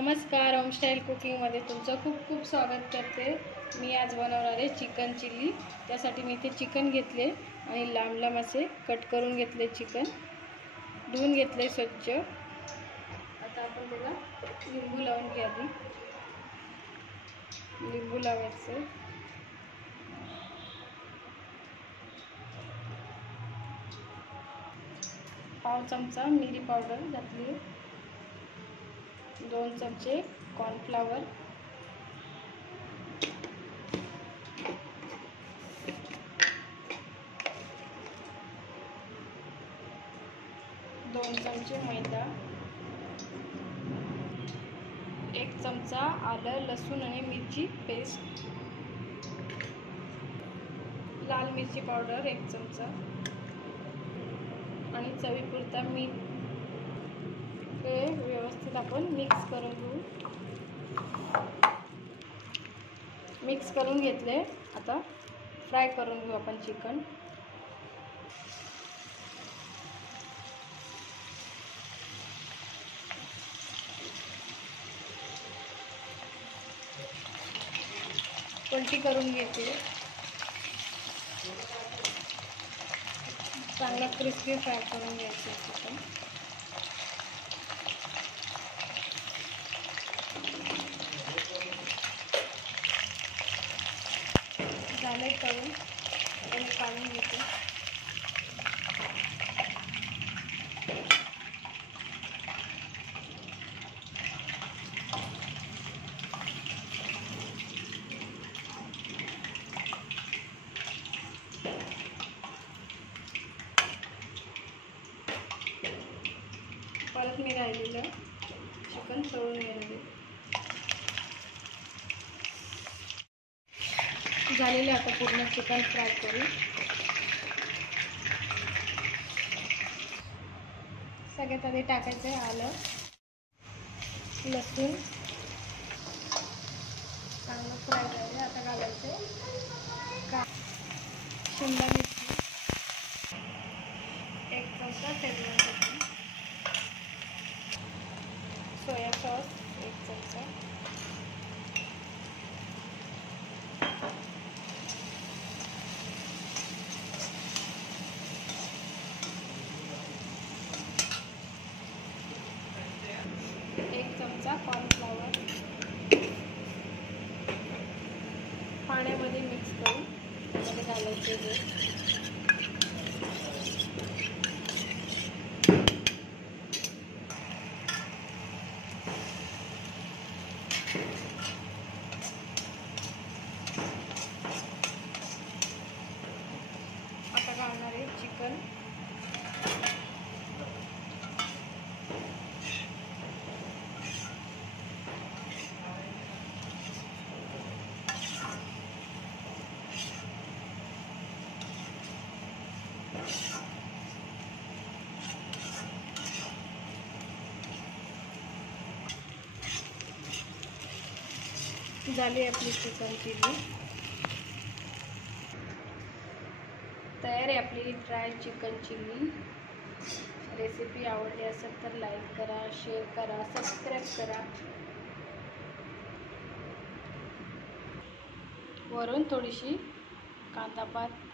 नमस्कार, home style कुकिंगमध्ये तुमचं खूप खूप स्वागत करते। मी आज बनवणार आहे चिकन चिल्ली। त्यासाठी मी इथे चिकन घेतले आणि लांब लांब असे कट करून घेतले। चिकन धुवून घेतले स्वच्छ। आता आपण त्याला लिंबू लावून घ्या। आधी लिंबू लावायचं। पाव चमचा मिरी पावडर घातली, 2 चमचे कॉर्नफ्लॉवर, 2 चमचे मैदा, 1 चमचा आलं लसूण आणि मिरची पेस्ट, लाल मिरची पावडर 1 चमचा आणि चवीपुरता मीठ। हे व्यवस्थित आपण मिक्स करून घेऊ। मिक्स करून घेतले। आता फ्राय करून घेऊ आपण चिकन। पलटी करून घेते। चांगला क्रिस्पी फ्राय करून घ्यायचे चिकन। झाले करून आणि काढून घेते। परत मी राहिलेलं चिकन तळून घेणार। झालेले आता पूर्ण चिकन फ्राय करू। सगळ्यात आधी टाकायचं आहे आलं लसूण, चांगलं फ्राय करायचं। आता घालायचं शिमला मिरची, 1 चमचा शेजवान चटणी, सोया सॉस 1 चमचा, कॉर्नफ्लॉवर, पाण्यामध्ये मिक्स करून त्यामध्ये घालायचे। आता घालणार आहे चिकन। झाली आपली चिकन चिल्ली तयार आहे। आपली ड्राय चिकन चिल्ली रेसिपी आवडली असेल तर लाईक करा, शेअर करा, सबस्क्राईब करा। वरून थोडीशी कांदा पात